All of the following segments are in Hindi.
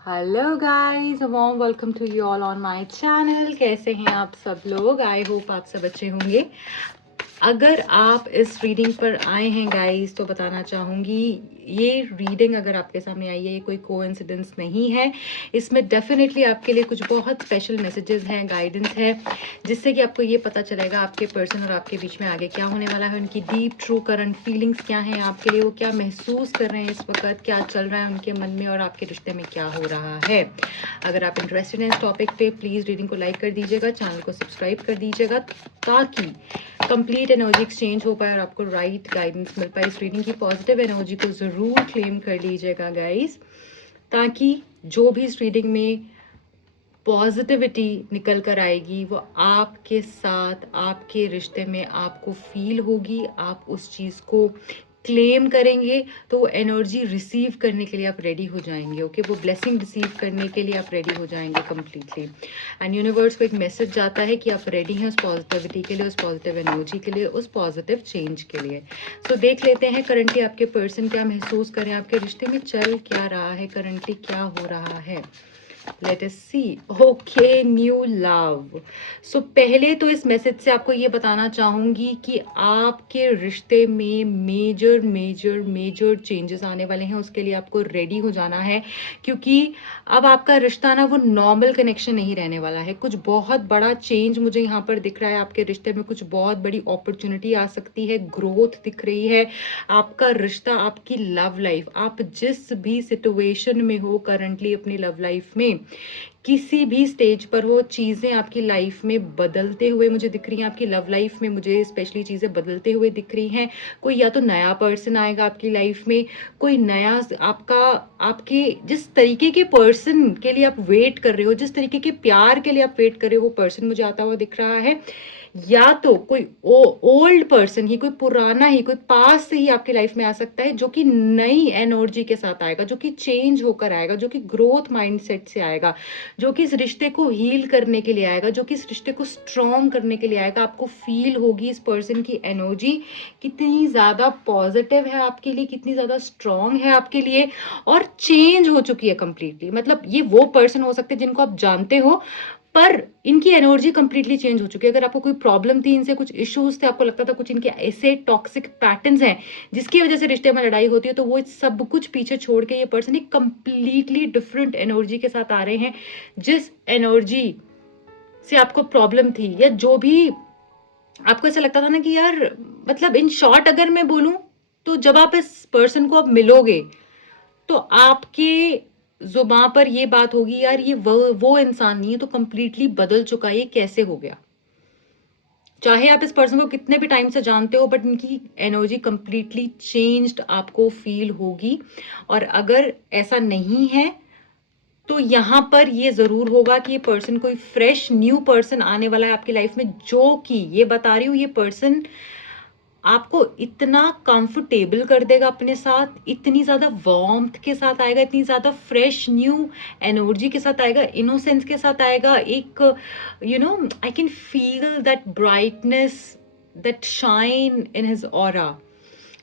Hello guys, warm welcome to you all on my channel. कैसे हैं आप सब लोग? आई होप आप सब अच्छे होंगे। अगर आप इस रीडिंग पर आए हैं गाइस तो बताना चाहूँगी, ये रीडिंग अगर आपके सामने आई है ये कोई कोइंसिडेंस नहीं है। इसमें डेफिनेटली आपके लिए कुछ बहुत स्पेशल मैसेजेस हैं, गाइडेंस है, जिससे कि आपको ये पता चलेगा आपके पर्सन और आपके बीच में आगे क्या होने वाला है, उनकी डीप ट्रू करंट फीलिंग्स क्या हैं आपके लिए, वो क्या महसूस कर रहे हैं इस वक्त, क्या चल रहा है उनके मन में और आपके रिश्ते में क्या हो रहा है। अगर आप इंटरेस्टेड हैं इस टॉपिक पे, प्लीज़ रीडिंग को लाइक कर दीजिएगा, चैनल को सब्सक्राइब कर दीजिएगा, ताकि कंप्लीट एनर्जी एक्सचेंज हो पाए और आपको राइट गाइडेंस मिल पाए। इस रीडिंग की पॉजिटिव एनर्जी को ज़रूर क्लेम कर लीजिएगा गाइस, ताकि जो भी इस रीडिंग में पॉजिटिविटी निकल कर आएगी वो आपके साथ, आपके रिश्ते में आपको फील होगी, आप उस चीज़ को क्लेम करेंगे, तो वो एनर्जी रिसीव करने के लिए आप रेडी हो जाएंगे। ओके, वो ब्लेसिंग रिसीव करने के लिए आप रेडी हो जाएंगे कम्प्लीटली। एंड यूनिवर्स को एक मैसेज जाता है कि आप रेडी हैं उस पॉजिटिविटी के लिए, उस पॉजिटिव एनर्जी के लिए, उस पॉजिटिव चेंज के लिए। सो देख लेते हैं करंटली आपके पर्सन क्या महसूस करें, आपके रिश्ते में चल क्या रहा है, करंटली क्या हो रहा है। Let us see. Okay, new love. So पहले तो इस मैसेज से आपको ये बताना चाहूंगी कि आपके रिश्ते में मेजर मेजर मेजर चेंजेस आने वाले हैं। उसके लिए आपको रेडी हो जाना है, क्योंकि अब आपका रिश्ता ना वो नॉर्मल कनेक्शन नहीं रहने वाला है। कुछ बहुत बड़ा चेंज मुझे यहाँ पर दिख रहा है आपके रिश्ते में, कुछ बहुत बड़ी अपॉर्चुनिटी आ सकती है, ग्रोथ दिख रही है। आपका रिश्ता, आपकी लव लाइफ, आप जिस भी सिचुएशन में हो करंटली अपनी लव लाइफ में, किसी भी स्टेज पर वो चीज़ें आपकी लाइफ में बदलते हुए मुझे दिख रही हैं। आपकी लव लाइफ में मुझे स्पेशली चीज़ें बदलते हुए दिख रही हैं। कोई या तो नया पर्सन आएगा आपकी लाइफ में, कोई नया आपका, आपके जिस तरीके के पर्सन के लिए आप वेट कर रहे हो, जिस तरीके के प्यार के लिए आप वेट कर रहे हो, वो पर्सन मुझे आता हुआ दिख रहा है। या तो कोई ओल्ड पर्सन ही, कोई पुराना ही, कोई पास से ही आपकी लाइफ में आ सकता है, जो कि नई एनर्जी के साथ आएगा, जो कि चेंज होकर आएगा, जो कि ग्रोथ माइंडसेट से आएगा, जो कि इस रिश्ते को हील करने के लिए आएगा, जो कि इस रिश्ते को स्ट्रॉन्ग करने के लिए आएगा। आपको फील होगी इस पर्सन की एनर्जी कितनी ज़्यादा पॉजिटिव है आपके लिए, कितनी ज़्यादा स्ट्रॉन्ग है आपके लिए, और चेंज हो चुकी है कंप्लीटली। मतलब ये वो पर्सन हो सकते हैं जिनको आप जानते हो, पर इनकी एनर्जी कंप्लीटली चेंज हो चुकी है। अगर आपको कोई प्रॉब्लम थी, इनसे कुछ इश्यूज थे, आपको लगता था कुछ इनके ऐसे टॉक्सिक पैटर्न्स हैं जिसकी वजह से रिश्ते में लड़ाई होती है, तो वो सब कुछ पीछे छोड़ के ये पर्सन एक कंप्लीटली डिफरेंट एनर्जी के साथ आ रहे हैं। जिस एनर्जी से आपको प्रॉब्लम थी, या जो भी आपको ऐसा लगता था ना कि यार, मतलब इन शॉर्ट अगर मैं बोलूं, तो जब आप इस पर्सन को अब मिलोगे तो आपके जुबान पर ये बात होगी, यार ये वो इंसान नहीं है, तो कंप्लीटली बदल चुका है, ये कैसे हो गया। चाहे आप इस पर्सन को कितने भी टाइम से जानते हो, बट इनकी एनर्जी कंप्लीटली चेंज्ड आपको फील होगी। और अगर ऐसा नहीं है तो यहाँ पर ये जरूर होगा कि ये पर्सन कोई फ्रेश न्यू पर्सन आने वाला है आपकी लाइफ में, जो कि ये बता रही हूँ, ये पर्सन आपको इतना कंफर्टेबल कर देगा अपने साथ, इतनी ज़्यादा वार्मथ के साथ आएगा, इतनी ज़्यादा फ्रेश न्यू एनर्जी के साथ आएगा, इनोसेंस के साथ आएगा। एक I can feel that brightness, that shine in his aura.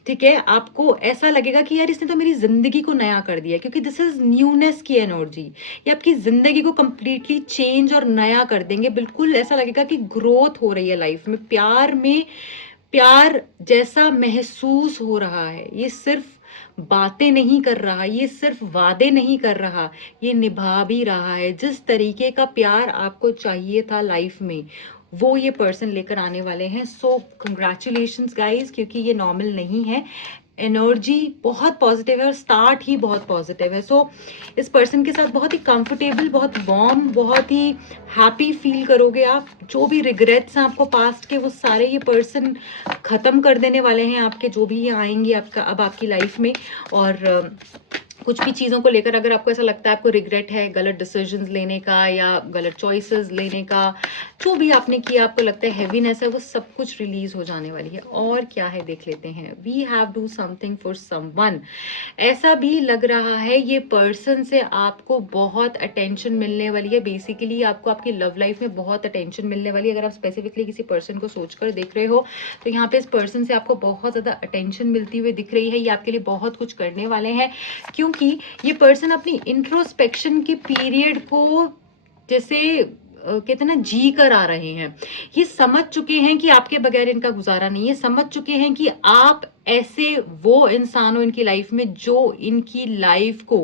ठीक है, आपको ऐसा लगेगा कि यार इसने तो मेरी जिंदगी को नया कर दिया, क्योंकि दिस इज न्यूनेस की एनर्जी। ये आपकी जिंदगी को कंप्लीटली चेंज और नया कर देंगे। बिल्कुल ऐसा लगेगा कि ग्रोथ हो रही है लाइफ में, प्यार में प्यार जैसा महसूस हो रहा है। ये सिर्फ बातें नहीं कर रहा, ये सिर्फ वादे नहीं कर रहा, ये निभा भी रहा है। जिस तरीके का प्यार आपको चाहिए था लाइफ में, वो ये पर्सन लेकर आने वाले हैं। सो कंग्रेचुलेशंस गाइस, क्योंकि ये नॉर्मल नहीं है। एनर्जी बहुत पॉजिटिव है और स्टार्ट ही बहुत पॉजिटिव है। सो इस पर्सन के साथ बहुत ही कंफर्टेबल, बहुत वार्म, बहुत ही हैप्पी फील करोगे आप। जो भी रिग्रेट्स हैं आपको पास्ट के, वो सारे ये पर्सन खत्म कर देने वाले हैं आपके, जो भी ये आएंगे आपका अब आपकी लाइफ में। और कुछ भी चीज़ों को लेकर अगर आपको ऐसा लगता है, आपको रिग्रेट है गलत डिसीजंस लेने का या गलत चॉइसेस लेने का, जो भी आपने किया, आपको लगता है हैवीनेस है, वो सब कुछ रिलीज हो जाने वाली है। और क्या है देख लेते हैं। We have do something for someone. ऐसा भी लग रहा है ये पर्सन से आपको बहुत अटेंशन मिलने वाली है। बेसिकली आपको आपकी लव लाइफ में बहुत अटेंशन मिलने वाली है। अगर आप स्पेसिफिकली किसी पर्सन को सोचकर देख रहे हो, तो यहाँ पे इस पर्सन से आपको बहुत ज़्यादा अटेंशन मिलती हुई दिख रही है। ये आपके लिए बहुत कुछ करने वाले हैं, क्योंकि क्योंकि ये पर्सन अपनी इंट्रोस्पेक्शन के पीरियड को जैसे कहते हैं ना जी कर आ रहे हैं। ये समझ चुके हैं कि आपके बगैर इनका गुजारा नहीं है, समझ चुके हैं कि आप ऐसे वो इंसान हो इनकी लाइफ में जो इनकी लाइफ को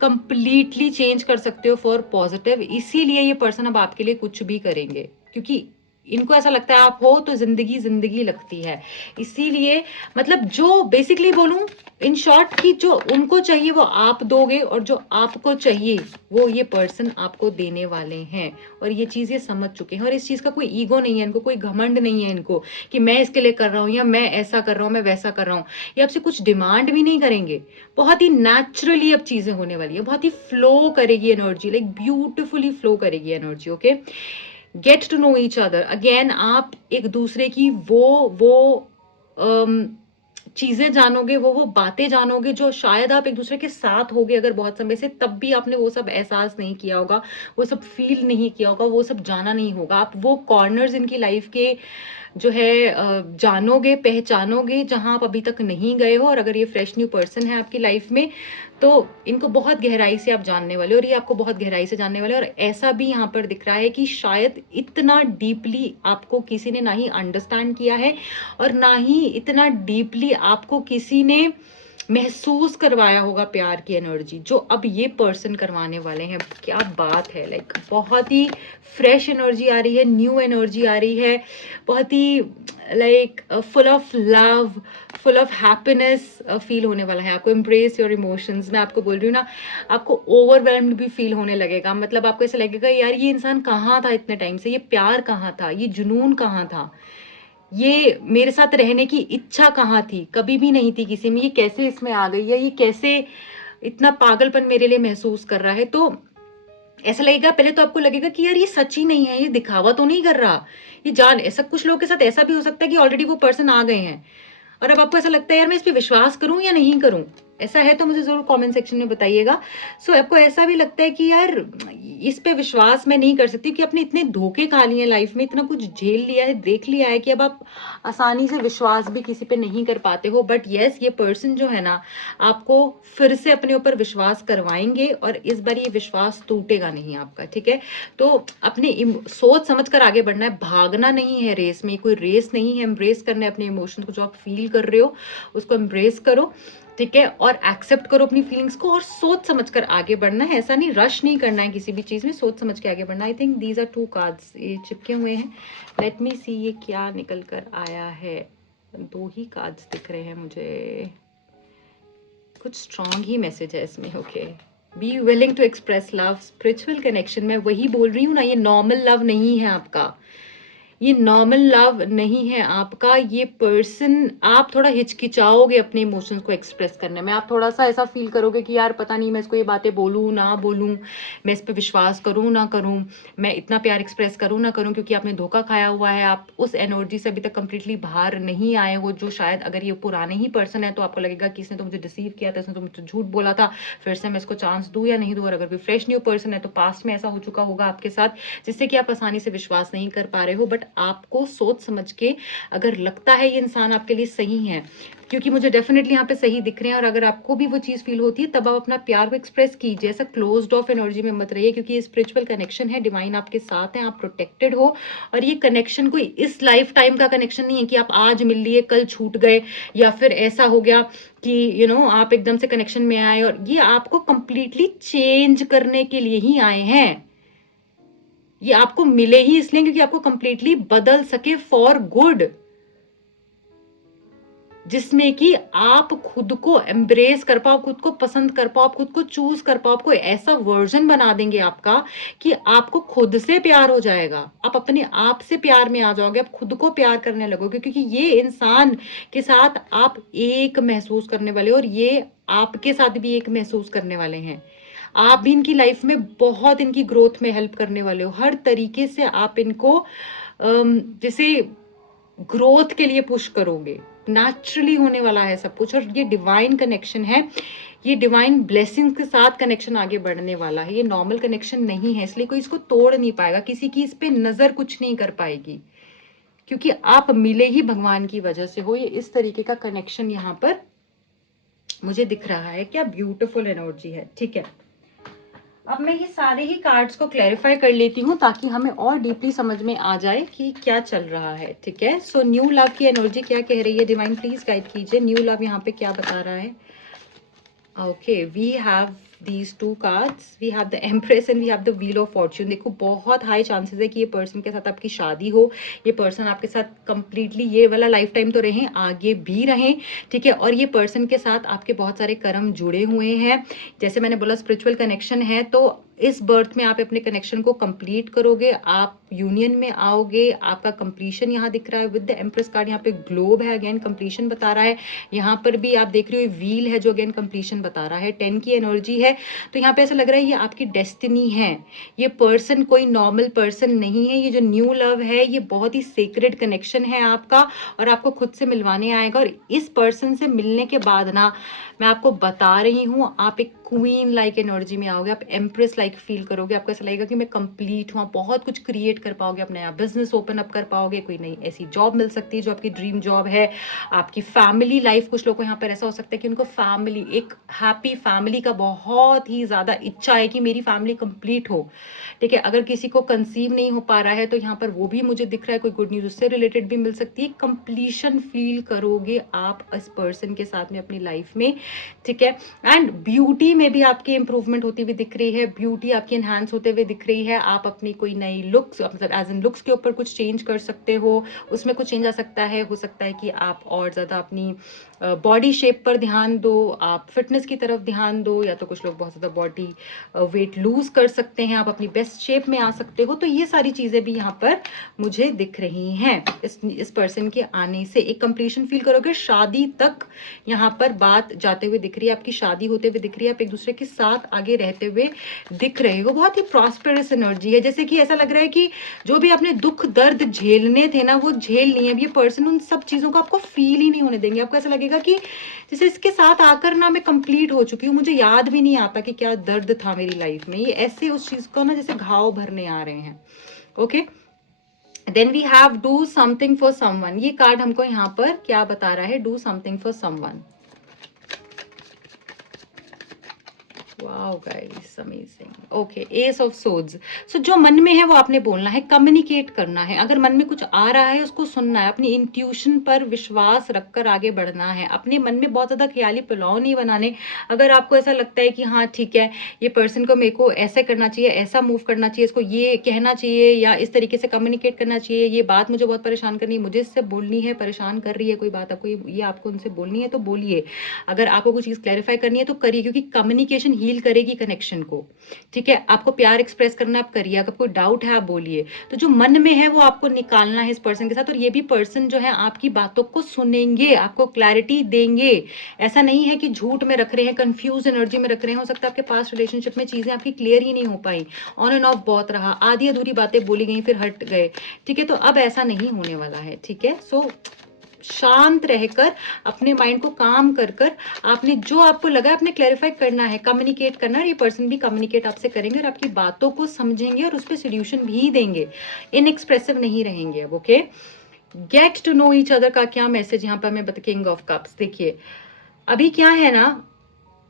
कंप्लीटली चेंज कर सकते हो फॉर पॉजिटिव। इसीलिए ये पर्सन अब आपके लिए कुछ भी करेंगे, क्योंकि इनको ऐसा लगता है आप हो तो जिंदगी जिंदगी लगती है। इसीलिए मतलब जो बेसिकली बोलूं इन शॉर्ट कि जो उनको चाहिए वो आप दोगे, और जो आपको चाहिए वो ये पर्सन आपको देने वाले हैं। और ये चीज ये समझ चुके हैं, और इस चीज का कोई ईगो नहीं है इनको, कोई घमंड नहीं है इनको कि मैं इसके लिए कर रहा हूँ या मैं ऐसा कर रहा हूँ मैं वैसा कर रहा हूँ। ये आपसे कुछ डिमांड भी नहीं करेंगे, बहुत ही नेचुरली अब चीजें होने वाली है, बहुत ही फ्लो करेगी एनर्जी, लाइक ब्यूटिफुली फ्लो करेगी energy. Okay, get to know each other again. आप एक दूसरे की वो चीजें जानोगे, वो बातें जानोगे जो शायद आप एक दूसरे के साथ होगे अगर बहुत समय से, तब भी आपने वो सब एहसास नहीं किया होगा, वो सब फील नहीं किया होगा, वो सब जाना नहीं होगा। आप वो कॉर्नर्स इनकी लाइफ के जो है जानोगे, पहचानोगे जहां आप अभी तक नहीं गए हो। और अगर ये फ्रेश न्यू पर्सन है आपकी लाइफ में तो इनको बहुत गहराई से आप जानने वाले हो, और ये आपको बहुत गहराई से जानने वाले हो। और ऐसा भी यहाँ पर दिख रहा है कि शायद इतना डीपली आपको किसी ने ना ही अंडरस्टैंड किया है, और ना ही इतना डीपली आपको किसी ने महसूस करवाया होगा प्यार की एनर्जी, जो अब ये पर्सन करवाने वाले हैं। क्या बात है, लाइक बहुत ही फ्रेश एनर्जी आ रही है, न्यू एनर्जी आ रही है, बहुत ही like full of love, full of happiness feel होने वाला है आपको। एम्ब्रेस योर इमोशंस, मैं आपको बोल रही हूँ ना, आपको ओवरवेल्म्ड भी फील होने लगेगा। मतलब आपको ऐसा लगेगा यार ये इंसान कहाँ था इतने टाइम से, ये प्यार कहाँ था, ये जुनून कहाँ था, ये मेरे साथ रहने की इच्छा कहाँ थी, कभी भी नहीं थी किसी में, ये कैसे इसमें आ गई है, ये कैसे इतना पागलपन मेरे लिए महसूस कर रहा है। तो ऐसा लगेगा, पहले तो आपको लगेगा कि यार ये सच ही नहीं है, ये दिखावा तो नहीं कर रहा, ये जान। ऐसा कुछ लोगों के साथ ऐसा भी हो सकता है कि ऑलरेडी वो पर्सन आ गए हैं, और अब आपको ऐसा लगता है यार मैं इस पे विश्वास करूं या नहीं करूं। ऐसा है तो मुझे जरूर कमेंट सेक्शन में बताइएगा। सो आपको ऐसा भी लगता है कि यार इस पे विश्वास मैं नहीं कर सकती कि आपने इतने धोखे खा लिए लाइफ में, इतना कुछ झेल लिया है, देख लिया है कि अब आप आसानी से विश्वास भी किसी पे नहीं कर पाते हो। बट यस, ये पर्सन जो है ना आपको फिर से अपने ऊपर विश्वास करवाएंगे, और इस बार ये विश्वास टूटेगा नहीं आपका, ठीक है। तो अपने सोच समझ कर आगे बढ़ना है, भागना नहीं है रेस में, कोई रेस नहीं है। एम्ब्रेस करना है अपने इमोशंस को, जो आप फील कर रहे हो उसको एम्ब्रेस करो, ठीक है, और एक्सेप्ट करो अपनी फीलिंग्स को, और सोच समझकर आगे बढ़ना है। ऐसा नहीं, रश नहीं करना है किसी भी चीज में, सोच समझ के आगे बढ़ना। I think these are 2 cards, ये चिपके हुए हैं। लेट मी सी ये क्या निकल कर आया है। 2 ही कार्ड्स दिख रहे हैं मुझे, कुछ स्ट्रॉन्ग ही मैसेज है इसमें। Okay, be willing to express love, spiritual connection. मैं वही बोल रही हूँ ना, ये नॉर्मल लव नहीं है आपका, ये नॉर्मल लव नहीं है आपका। ये पर्सन, आप थोड़ा हिचकिचाओगे अपने इमोशंस को एक्सप्रेस करने में, आप थोड़ा सा ऐसा फील करोगे कि यार पता नहीं मैं इसको ये बातें बोलूँ ना बोलूँ, मैं इस पर विश्वास करूँ ना करूँ, मैं इतना प्यार एक्सप्रेस करूँ ना करूँ, क्योंकि आपने धोखा खाया हुआ है। आप उस एनर्जी से अभी तक कंप्लीटली बाहर नहीं आए हो, जो शायद अगर ये पुराने ही पर्सन है तो आपको लगेगा कि इसने तो मुझे डिसीव किया था, इसने तो मुझे झूठ बोला था, फिर से मैं इसको चांस दूँ या नहीं दूँ। और अगर कोई फ्रेश न्यू पर्सन है तो पास्ट में ऐसा हो चुका होगा आपके साथ, जिससे कि आप आसानी से विश्वास नहीं कर पा रहे हो। बट आपको सोच समझ के अगर लगता है ये इंसान आपके लिए सही है, क्योंकि मुझे डेफिनेटली यहाँ पे सही दिख रहे हैं, और अगर आपको भी वो चीज फील होती है तब आप अपना प्यार को एक्सप्रेस कीजिए। ऐसा क्लोज्ड ऑफ एनर्जी में मत रहिए, क्योंकि ये स्पिरिचुअल कनेक्शन है, डिवाइन आपके साथ है, आप प्रोटेक्टेड हो। और ये कनेक्शन कोई इस लाइफ टाइम का कनेक्शन नहीं है कि आप आज मिल लिए कल छूट गए, या फिर ऐसा हो गया कि आप एकदम से कनेक्शन में आए। और ये आपको कंप्लीटली चेंज करने के लिए ही आए हैं, ये आपको मिले ही इसलिए क्योंकि आपको कंप्लीटली बदल सके फॉर गुड, जिसमें कि आप खुद को एम्ब्रेस कर पाओ, खुद को पसंद कर पाओ, खुद को चूज कर पाओ। आपको ऐसा वर्जन बना देंगे आपका कि आपको खुद से प्यार हो जाएगा, आप अपने आप से प्यार में आ जाओगे, आप खुद को प्यार करने लगोगे, क्योंकि ये इंसान के साथ आप एक महसूस करने वाले हो, और ये आपके साथ भी एक महसूस करने वाले हैं। आप भी इनकी लाइफ में बहुत इनकी ग्रोथ में हेल्प करने वाले हो, हर तरीके से आप इनको जैसे ग्रोथ के लिए पुश करोगे। नेचुरली होने वाला है सब कुछ, और ये डिवाइन कनेक्शन है, ये डिवाइन ब्लेसिंग के साथ कनेक्शन आगे बढ़ने वाला है। ये नॉर्मल कनेक्शन नहीं है, इसलिए कोई इसको तोड़ नहीं पाएगा, किसी की इस पे नजर कुछ नहीं कर पाएगी, क्योंकि आप मिले ही भगवान की वजह से हो। ये इस तरीके का कनेक्शन यहाँ पर मुझे दिख रहा है क्या ब्यूटीफुल एनर्जी है। ठीक है, अब मैं ये सारे ही कार्ड्स को क्लैरिफाई कर लेती हूँ ताकि हमें और डीपली समझ में आ जाए कि क्या चल रहा है। ठीक है, सो न्यू लव की एनर्जी क्या कह रही है, डिवाइन प्लीज गाइड कीजिए। न्यू लव यहाँ पे क्या बता रहा है। Okay, we have these two cards, we have the Empress and we have the Wheel of Fortune। देखो बहुत हाई चांसेस है कि ये पर्सन के साथ आपकी शादी हो, ये पर्सन आपके साथ कंप्लीटली ये वाला लाइफ टाइम तो रहें, आगे भी रहें। ठीक है, और ये पर्सन के साथ आपके बहुत सारे कर्म जुड़े हुए हैं। जैसे मैंने बोला स्पिरिचुअल कनेक्शन है, तो इस बर्थ में आप अपने कनेक्शन को कंप्लीट करोगे, आप यूनियन में आओगे, आपका कंप्लीशन यहाँ दिख रहा है विद द एम्प्रेस कार्ड। यहाँ पे ग्लोब है, अगेन कंप्लीशन बता रहा है। यहाँ पर भी आप देख रहे हो व्हील है जो अगेन कंप्लीशन बता रहा है। 10 की एनर्जी है, तो यहाँ पे ऐसा लग रहा है ये आपकी डेस्टिनी है। ये पर्सन कोई नॉर्मल पर्सन नहीं है, ये जो न्यू लव है ये बहुत ही सीक्रेट कनेक्शन है आपका, और आपको खुद से मिलवाने आएगा। और इस पर्सन से मिलने के बाद ना, मैं आपको बता रही हूँ, आप एक क्वीन लाइक एनर्जी में आओगे, आप एम्प्रेस लाइक फील करोगे। आपको ऐसा लगेगा कि मैं कंप्लीट हूँ, बहुत कुछ क्रिएट कर पाओगे, अपना नया बिजनेस ओपन अप कर पाओगे, कोई नई ऐसी जॉब मिल सकती है जो आपकी ड्रीम जॉब है। आपकी फैमिली लाइफ, कुछ लोगों को यहाँ पर ऐसा हो सकता है कि उनको फैमिली, एक हैप्पी फैमिली का बहुत ही ज़्यादा इच्छा है कि मेरी फैमिली कंप्लीट हो। ठीक है, अगर किसी को कंसीव नहीं हो पा रहा है तो यहाँ पर वो भी मुझे दिख रहा है, कोई गुड न्यूज़ उससे रिलेटेड भी मिल सकती है। कंप्लीशन फील करोगे आप इस पर्सन के साथ में अपनी लाइफ में। ठीक है, एंड ब्यूटी में भी आपकी इंप्रूवमेंट होती हुई दिख रही है, ब्यूटी आपकी एनहांस होते हुए दिख रही है। आप अपनी कोई नई लुक्स, मतलब एज इन लुक्स के ऊपर कुछ चेंज कर सकते हो, उसमें कुछ चेंज आ सकता है। हो सकता है कि आप और ज़्यादा अपनी बॉडी शेप पर ध्यान दो, आप फिटनेस की तरफ ध्यान दो, या तो कुछ लोग बहुत ज़्यादा बॉडी वेट लूज कर सकते हैं, आप अपनी बेस्ट शेप में आ सकते हो। तो ये सारी चीज़ें भी यहाँ पर मुझे दिख रही हैं। इस पर्सन के आने से एक कंप्लीशन फील करोगे, शादी तक यहाँ पर बात जाते हुए दिख रही है, आपकी शादी होते हुए दिख रही है, आप एक दूसरे के साथ आगे रहते हुए दिख रहे हो। बहुत ही प्रॉस्पेरस एनर्जी है, जैसे कि ऐसा लग रहा है कि जो भी आपने दुख दर्द झेलने थे ना, वो झेल लिए। अब ये पर्सन उन सब चीज़ों को आपको फील ही नहीं होने देंगे। आपको ऐसा लगेगा कि जैसे इसके साथ आकर ना मैं कंप्लीट हो चुकी हूँ, मुझे याद भी नहीं आता कि क्या दर्द था मेरी लाइफ में। ये ऐसे उस चीज को ना जैसे घाव भरने आ रहे हैं। Okay, then we have do something for someone. ये कार्ड हमको यहाँ पर क्या बता रहा है, do something for someone. Wow guys, amazing. Okay, ace of swords. So जो मन में है वो आपने बोलना है, कम्युनिकेट करना है। अगर मन में कुछ आ रहा है उसको सुनना है, अपनी इंट्यूशन पर विश्वास रखकर आगे बढ़ना है। अपने मन में बहुत ज़्यादा ख्याली पुलाव नहीं बनाने। अगर आपको ऐसा लगता है कि हाँ ठीक है, ये पर्सन को मेरे को ऐसे करना चाहिए, ऐसा मूव करना चाहिए, इसको ये कहना चाहिए, या इस तरीके से कम्युनिकेट करना चाहिए, ये बात मुझे बहुत परेशान करनी है, मुझे इससे बोलनी है, परेशान कर रही है कोई बात आपको, ये आपको उनसे बोलनी है तो बोलिए। अगर आपको कुछ चीज़ क्लैरिफाई करनी है तो करिए, क्योंकि कम्युनिकेशन हील करेगी कनेक्शन को। ठीक है, आपको प्यार एक्सप्रेस करना आप करिए, अगर कोई डाउट है आप बोलिए। तो जो मन में है वो आपको निकालना है इस पर्सन के साथ, और ये भी पर्सन जो है आपकी बातों को सुनेंगे, आपको क्लैरिटी देंगे। ऐसा नहीं है कि झूठ में रख रहे हैं, कंफ्यूज एनर्जी में रख रहे हैं। हो सकता है आपके पास रिलेशनशिप में चीजें आपकी क्लियर ही नहीं हो पाई, ऑन एंड ऑफ बहुत रहा, आधी अधूरी बातें बोली गई फिर हट गए। ठीक है, तो अब ऐसा नहीं होने वाला है। ठीक है, सो शांत रहकर, अपने माइंड को काम कर कर, आपने जो आपको लगा आपने क्लैरिफाई करना है, कम्युनिकेट करना है। ये पर्सन भी कम्युनिकेट आपसे करेंगे और आपकी बातों को समझेंगे और उस पर सोल्यूशन भी देंगे, इनएक्सप्रेसिव नहीं रहेंगे अब। Okay, get to know each other का क्या मैसेज यहाँ पर मैं किंग ऑफ कप्स। देखिए अभी क्या है ना,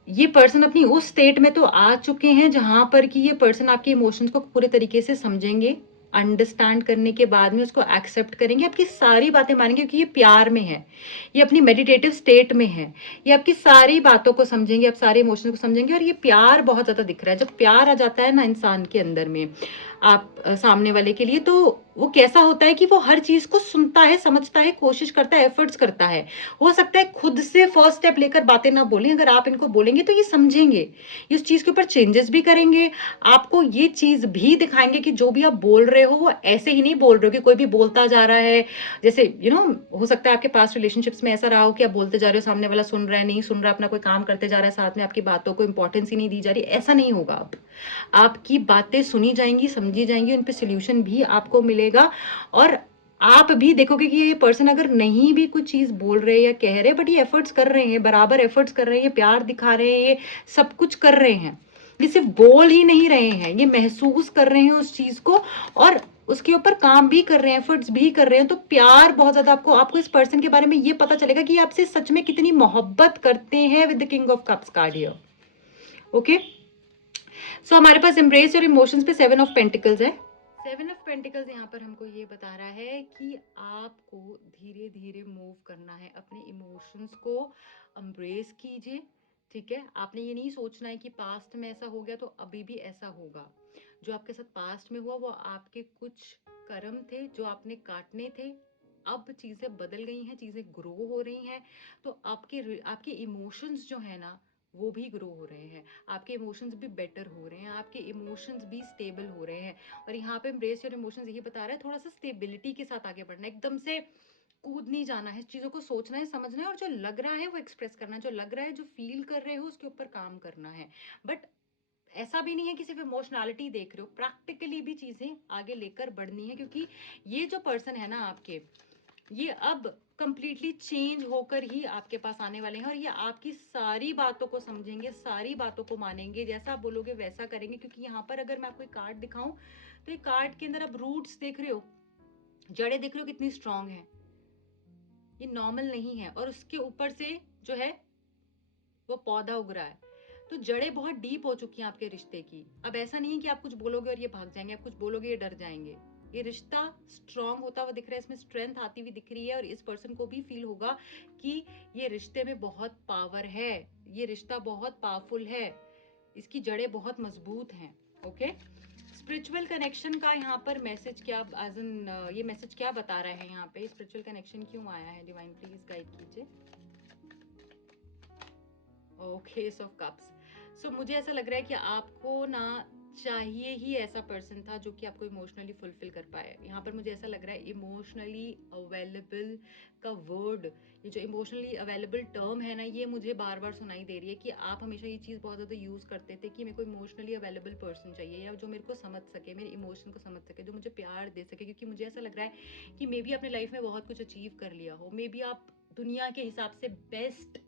ये पर्सन अपनी उस स्टेट में तो आ चुके हैं जहां पर कि ये पर्सन आपके इमोशंस को पूरे तरीके से समझेंगे, अंडरस्टैंड करने के बाद में उसको एक्सेप्ट करेंगे, आपकी सारी बातें मानेंगे, क्योंकि ये प्यार में है, ये अपनी मेडिटेटिव स्टेट में है, ये आपकी सारी बातों को समझेंगे, आप सारे इमोशंस को समझेंगे। और ये प्यार बहुत ज़्यादा दिख रहा है। जब प्यार आ जाता है ना इंसान के अंदर में, आप सामने वाले के लिए, तो वो कैसा होता है कि वो हर चीज को सुनता है, समझता है, कोशिश करता है, एफर्ट्स करता है। हो सकता है खुद से फर्स्ट स्टेप लेकर बातें ना बोलें, अगर आप इनको बोलेंगे तो ये समझेंगे, ये उस चीज के ऊपर चेंजेस भी करेंगे, आपको ये चीज भी दिखाएंगे कि जो भी आप बोल रहे हो वो ऐसे ही नहीं बोल रहे हो कि कोई भी बोलता जा रहा है। जैसे हो सकता है आपके पास रिलेशनशिप्स में ऐसा रहा हो कि आप बोलते जा रहे हो, सामने वाला सुन रहा है, नहीं सुन रहा, अपना कोई काम करते जा रहा है साथ में, आपकी बातों को इंपॉर्टेंस ही नहीं दी जा रही। ऐसा नहीं होगा। अब आपकी बातें सुनी जाएंगी, समझी जाएंगी, उन पे सोल्यूशन भी आपको मिलेगा। और आप भी देखोगे कि ये पर्सन अगर नहीं भी कुछ चीज बोल रहे हैं या कह रहे हैं, बट ये एफर्ट्स कर रहे हैं, बराबर एफर्ट्स कर रहे हैं, ये प्यार दिखा रहे हैं, ये सब कुछ कर रहे हैं। ये सिर्फ बोल ही नहीं रहे हैं, ये महसूस कर रहे हैं उस चीज को, और उसके ऊपर काम भी कर रहे हैं, एफर्ट्स भी कर रहे हैं, तो प्यार बहुत ज्यादा आपको इस पर्सन के बारे में ये पता चलेगा कि आपसे सच में कितनी मोहब्बत करते हैं with the king of cups card here. Okay, so हमारे पास एम्ब्रेस और इमोशंस पे 7 ऑफ पेंटिकल्स है। 7 ऑफ पेंटिकल्स यहाँ पर हमको ये बता रहा है कि आपको धीरे धीरे मूव करना है, अपने इमोशंस को एम्ब्रेस कीजिए। ठीक है, आपने ये नहीं सोचना है कि पास्ट में ऐसा हो गया तो अभी भी ऐसा होगा। जो आपके साथ पास्ट में हुआ वो आपके कुछ कर्म थे जो आपने काटने थे। अब चीजें बदल गई हैं, चीजें ग्रो हो रही हैं, तो आपके इमोशंस जो है ना वो भी ग्रो हो रहे हैं, आपके इमोशंस भी बेटर हो रहे हैं, आपके इमोशंस भी स्टेबल हो रहे हैं। और यहाँ पे एम्ब्रेस योर इमोशंस यही बता रहा है, थोड़ा सा स्टेबिलिटी के साथ आगे बढ़ना, एकदम से कूद नहीं जाना है, चीजों को सोचना है, समझना है, और जो लग रहा है वो एक्सप्रेस करना है, जो लग रहा है, जो फील कर रहे हो उसके ऊपर काम करना है। बट ऐसा भी नहीं है कि सिर्फ इमोशनैलिटी देख रहे हो, प्रैक्टिकली भी चीजें आगे लेकर बढ़नी है, क्योंकि ये जो पर्सन है ना आपके, ये अब कंप्लीटली चेंज होकर ही आपके पास आने वाले हैं, और ये आपकी सारी बातों को समझेंगे, सारी बातों को मानेंगे, जैसा आप बोलोगे वैसा करेंगे। क्योंकि यहाँ पर अगर मैं आपको एक कार्ड दिखाऊं तो ये कार्ड के अंदर आप रूट्स देख रहे हो, जड़ें देख रहे हो कितनी स्ट्रांग है, ये नॉर्मल नहीं है। और उसके ऊपर से जो है वो पौधा उग रहा है, तो जड़ें बहुत डीप हो चुकी हैं आपके रिश्ते की। अब ऐसा नहीं है कि आप कुछ बोलोगे और ये भाग जाएंगे, आप कुछ बोलोगे ये डर जाएंगे। ये रिश्ता स्ट्रांग होता हुआ दिख रहा है, इसमें स्ट्रेंथ आती हुई दिख रही है, और इस पर्सन को भी फील होगा कि ये रिश्ते में बहुत पावर है, ये रिश्ता बहुत पावरफुल है, इसकी जड़ें बहुत मजबूत हैं। ओके, स्पिरिचुअल कनेक्शन का यहाँ पर मैसेज क्या, एज इन ये मैसेज क्या बता रहा है यहाँ पे, स्पिरिचुअल कनेक्शन क्यों आया है, डिवाइन प्लीज गाइड कीजिए। Okay, ace of cups. So मुझे ऐसा लग रहा है कि आपको ना चाहिए ही ऐसा पर्सन था जो कि आपको इमोशनली फुलफिल कर पाए। यहाँ पर मुझे ऐसा लग रहा है इमोशनली अवेलेबल का वर्ड, ये जो इमोशनली अवेलेबल टर्म है ना, ये मुझे बार बार सुनाई दे रही है कि आप हमेशा ये चीज़ बहुत ज़्यादा यूज़ करते थे कि मेरे को इमोशनली अवेलेबल पर्सन चाहिए, या जो मेरे को समझ सके, मेरे इमोशन को समझ सके, जो मुझे प्यार दे सके। क्योंकि मुझे ऐसा लग रहा है कि मे बी आपने लाइफ में बहुत कुछ अचीव कर लिया हो, मे बी आप दुनिया के हिसाब से बेस्ट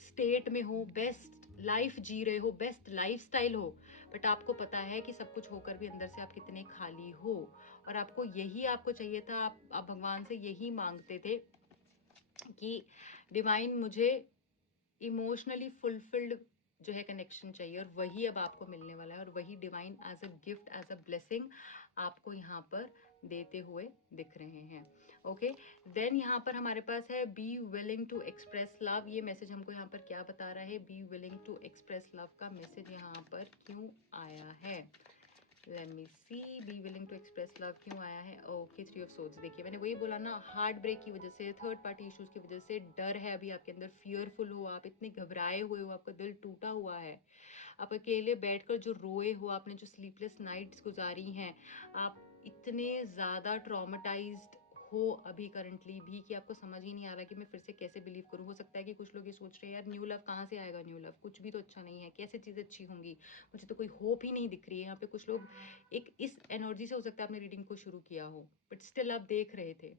स्टेट में हो, बेस्ट लाइफ जी रहे हो, बेस्ट लाइफस्टाइल हो, बट आपको पता है कि सब कुछ होकर भी अंदर से आप कितने खाली हो, और आपको चाहिए था, आप भगवान से यही मांगते थे कि डिवाइन मुझे इमोशनली फुलफिल्ड जो है कनेक्शन चाहिए, और वही अब आपको मिलने वाला है, और वही divine as a gift, as a blessing आपको यहाँ पर देते हुए दिख रहे हैं। ओके, देन यहाँ पर हमारे पास है be willing to express love. ये मैसेज हमको यहाँ पर क्या बता रहा है, be willing to express love का मैसेज यहाँ पर क्यों आया है, let me see, be willing to express love क्यों आया है। Okay, 3 of swords. देखिए मैंने वही बोला ना, हार्ट ब्रेक की वजह से, थर्ड पार्टी इश्यूज की वजह से डर है अभी आपके अंदर, फियरफुल हो आप, इतने घबराए हुए हो, आपका दिल टूटा हुआ है, आप अकेले बैठकर जो रोए हो, आपने जो स्लीपलेस नाइट्स गुजारी हैं, आप इतने ज़्यादा ट्रॉमेटाइज्ड हो अभी करंटली भी कि आपको समझ ही नहीं आ रहा कि मैं फिर से कैसे बिलीव करूं। हो सकता है कि कुछ लोग ये सोच रहे हैं यार न्यू लव कहाँ से आएगा, न्यू लव कुछ भी तो अच्छा नहीं है, कैसे चीज़ें अच्छी होंगी, मुझे तो कोई होप ही नहीं दिख रही है। यहाँ पे कुछ लोग एक इस एनर्जी से हो सकता है आपने रीडिंग को शुरू किया हो, बट स्टिल आप देख रहे थे,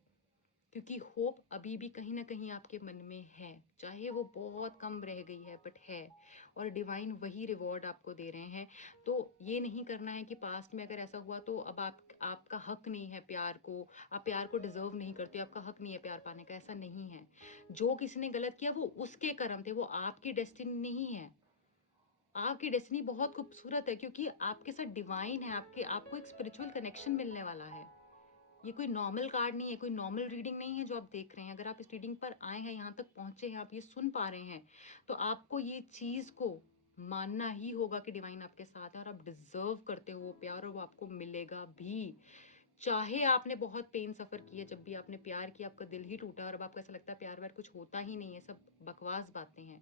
क्योंकि होप अभी भी कहीं ना कहीं आपके मन में है, चाहे वो बहुत कम रह गई है बट है, और डिवाइन वही रिवॉर्ड आपको दे रहे हैं। तो ये नहीं करना है कि पास्ट में अगर ऐसा हुआ तो अब आपका हक नहीं है प्यार को, आप प्यार को डिजर्व नहीं करते, आपका हक नहीं है प्यार पाने का, ऐसा नहीं है। जो किसी ने गलत किया वो उसके कर्म थे, वो आपकी डेस्टिनी नहीं है। आपकी डेस्टिनी बहुत खूबसूरत है, क्योंकि आपके साथ डिवाइन है, आपको एक स्पिरिचुअल कनेक्शन मिलने वाला है। ये कोई नॉर्मल कार्ड नहीं है, कोई नॉर्मल रीडिंग नहीं है जो आप देख रहे हैं। अगर आप इस रीडिंग पर आए हैं, यहाँ तक पहुंचे हैं, आप ये सुन पा रहे हैं, तो आपको ये चीज को मानना ही होगा कि डिवाइन आपके साथ है, और आप डिजर्व करते हो वो प्यार, और वो आपको मिलेगा भी। चाहे आपने बहुत पेन सफर किया, जब भी आपने प्यार किया आपका दिल ही टूटा, और अब आपको ऐसा लगता है प्यार व्यार कुछ होता ही नहीं है, सब बकवास बातें हैं,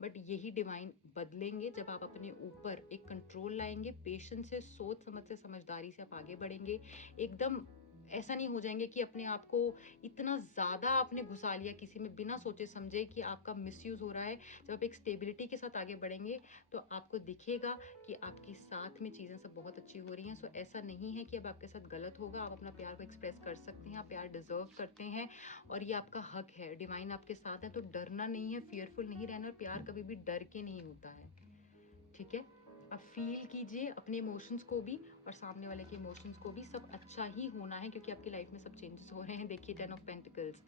बट यही डिवाइन बदलेंगे जब आप अपने ऊपर एक कंट्रोल लाएंगे, पेशेंस से, सोच समझ से, समझदारी से आप आगे बढ़ेंगे। एकदम ऐसा नहीं हो जाएंगे कि अपने आप को इतना ज़्यादा आपने घुसा लिया किसी में बिना सोचे समझे कि आपका मिसयूज़ हो रहा है। जब आप एक स्टेबिलिटी के साथ आगे बढ़ेंगे तो आपको दिखेगा कि आपके साथ में चीज़ें सब बहुत अच्छी हो रही हैं। सो ऐसा नहीं है कि अब आपके साथ गलत होगा, आप अपना प्यार को एक्सप्रेस कर सकते हैं, आप प्यार डिजर्व करते हैं, और ये आपका हक है। डिवाइन आपके साथ है, तो डरना नहीं है, फियरफुल नहीं रहना, और प्यार कभी भी डर के नहीं होता है, ठीक है। अब फील कीजिए अपने इमोशंस को भी और सामने वाले के इमोशंस को भी, सब अच्छा ही होना है क्योंकि आपकी लाइफ में सब चेंजेस हो रहे हैं। देखिए 10 ऑफ पेंटिकल्स,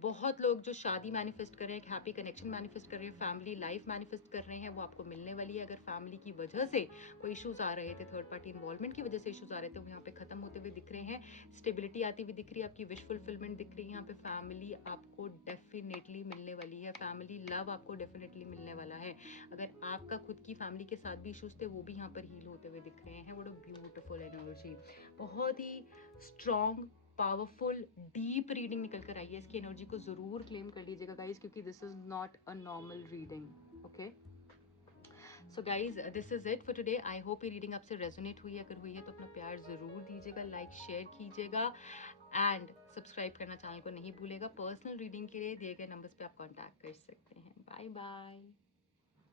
बहुत लोग जो शादी मैनिफेस्ट कर रहे हैं, एक हैप्पी कनेक्शन मैनिफेस्ट कर रहे हैं, फैमिली लाइफ मैनिफेस्ट कर रहे हैं, वो आपको मिलने वाली है। अगर फैमिली की वजह से कोई इशूज़ आ रहे थे, थर्ड पार्टी इन्वॉल्वमेंट की वजह से इशूज़ आ रहे थे, वो यहाँ पे खत्म होते हुए दिख रहे हैं। स्टेबिलिटी आती हुई दिख रही है, आपकी विश फुलफिलमेंट दिख रही है। यहाँ पे फैमिली आपको डेफिनेटली मिलने वाली है, फैमिली लव आपको डेफिनेटली मिलने वाला है। अगर आपका खुद की फैमिली के साथ भी इश्यूज थे, वो भी यहाँ पर हील होते हुए दिख रहे हैं। व्हाट अ ब्यूटीफुल एनर्जी, बहुत ही स्ट्रॉन्ग, पावरफुल, डीप रीडिंग निकल कर आई है। इसकी एनर्जी को जरूर क्लेम कर लीजिएगा गाइज, क्योंकि this is not a normal reading. Okay, so guys this is it for today. I hope ये रीडिंग आपसे रेजोनेट हुई है। अगर हुई है तो अपना प्यार जरूर दीजिएगा, लाइक शेयर कीजिएगा एंड सब्सक्राइब करना चैनल को नहीं भूलेगा। पर्सनल रीडिंग के लिए दिए गए नंबर्स पे आप कांटेक्ट कर सकते हैं। Bye bye.